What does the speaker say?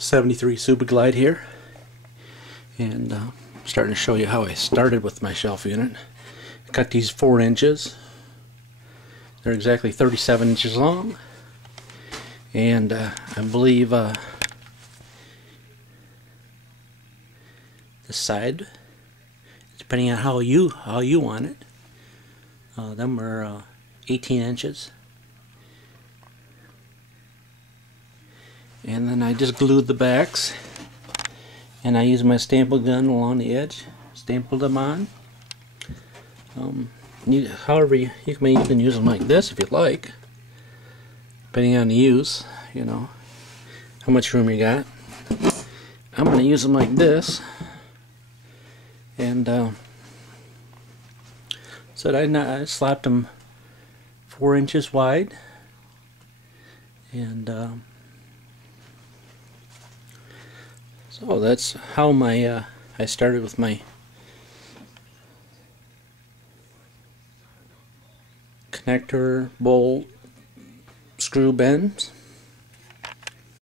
73 Super Glide here, and I'm starting to show you how I started with my shelf unit. I cut these 4 inches. They're exactly 37 inches long, and I believe the side, depending on how you want it, them are 18 inches. And then I just glued the backs, and I used my staple gun along the edge, stapled them on. However, you can use them like this if you like, depending on the use, you know, how much room you got. I'm going to use them like this, and so I slapped them 4 inches wide, and so that's how I started with my connector, bolt, screw bends.